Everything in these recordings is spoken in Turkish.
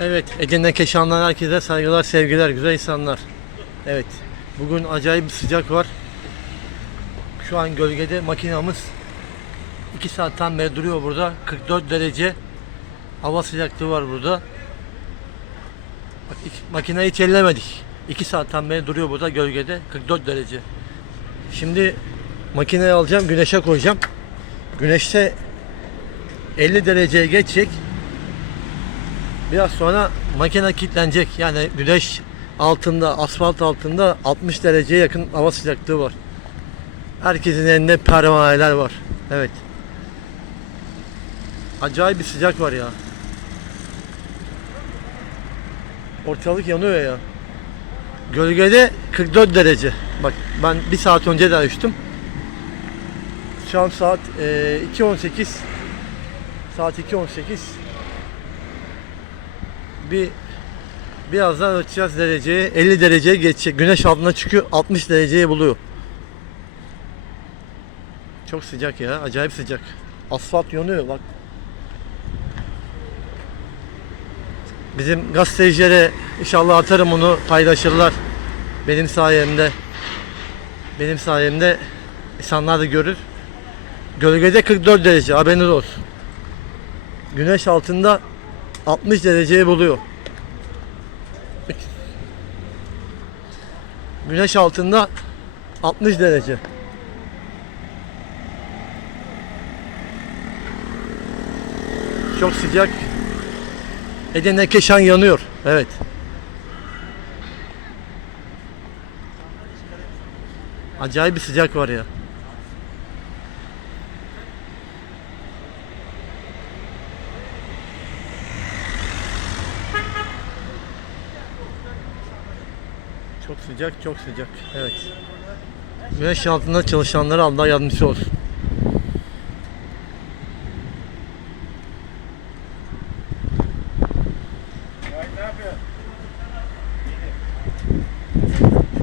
Evet, Edirne Keşan'dan herkese saygılar, sevgiler, güzel insanlar. Evet, bugün acayip bir sıcak var. Şu an gölgede makinamız 2 saatten beri duruyor burada. 44 derece hava sıcaklığı var burada. Bak, makineyi hiç ellemedik. 2 saatten beri duruyor burada gölgede 44 derece. Şimdi makineyi alacağım, güneşe koyacağım. Güneşte 50 dereceye geçecek. Biraz sonra makine kilitlenecek. Yani güneş altında, asfalt altında 60 dereceye yakın hava sıcaklığı var. Herkesin elinde pervaneler var. Evet. Acayip bir sıcak var ya. Ortalık yanıyor ya. Gölgede 44 derece. Bak ben bir saat önce de ölçtüm. Şu an saat eee, 2.18. Saat 2.18 bir birazdan ölçeceğiz dereceyi 50 dereceye geçecek. Güneş altına çıkıyor 60 dereceyi buluyor. Çok sıcak ya acayip sıcak. Asfalt yanıyor bak. Bizim gazetecilere inşallah atarım onu paylaşırlar. Benim sayemde. Benim sayemde insanlar da görür. Gölgede 44 derece haberiniz olsun. Güneş altında 60 dereceyi buluyor. Güneş altında 60 derece. Çok sıcak. Edirne Keşan yanıyor. Evet. Acayip bir sıcak var ya. Çok sıcak, çok sıcak. Evet. Güneş altında çalışanlara Allah yardımcısı olsun.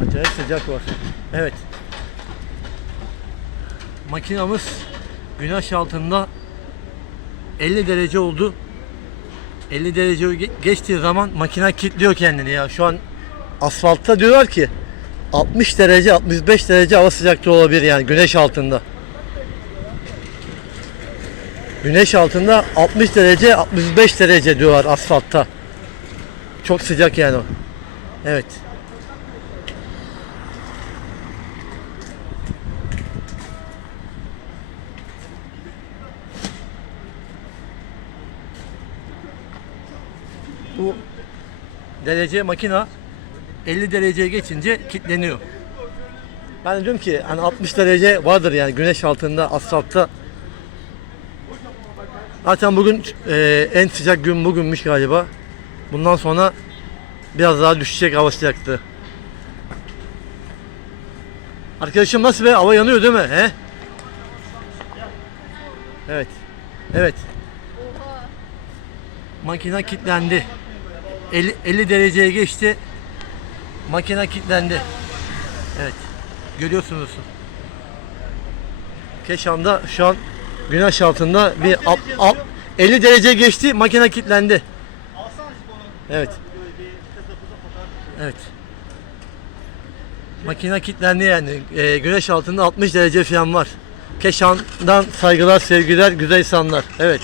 Acayip sıcak var. Evet. Makinamız güneş altında 50 derece oldu. 50 derece ge- geçtiği zaman makine kilitliyor kendini ya. Şu an asfaltta diyorlar ki 60 derece 65 derece hava sıcaklığı olabilir yani güneş altında. Güneş altında 60 derece 65 derece diyorlar asfaltta. Çok sıcak yani o. Evet. Bu derece makina 50 dereceye geçince kilitleniyor. Ben diyorum ki hani 60 derece vardır yani güneş altında asfaltta. Zaten bugün e, en sıcak gün bugünmüş galiba. Bundan sonra biraz daha düşecek hava sıcaklığı. Arkadaşım nasıl be? Hava yanıyor değil mi? He? Evet. Evet. Makine kilitlendi. 50, 50 dereceye geçti. Makine kilitlendi. Evet. Görüyorsunuz. Keşan'da şu an güneş altında bir alt, alt- 50 derece geçti. Makine kilitlendi. Evet. Evet. Makine kilitlendi yani. Ee, güneş altında 60 derece falan var. Keşan'dan saygılar, sevgiler, güzel insanlar. Evet.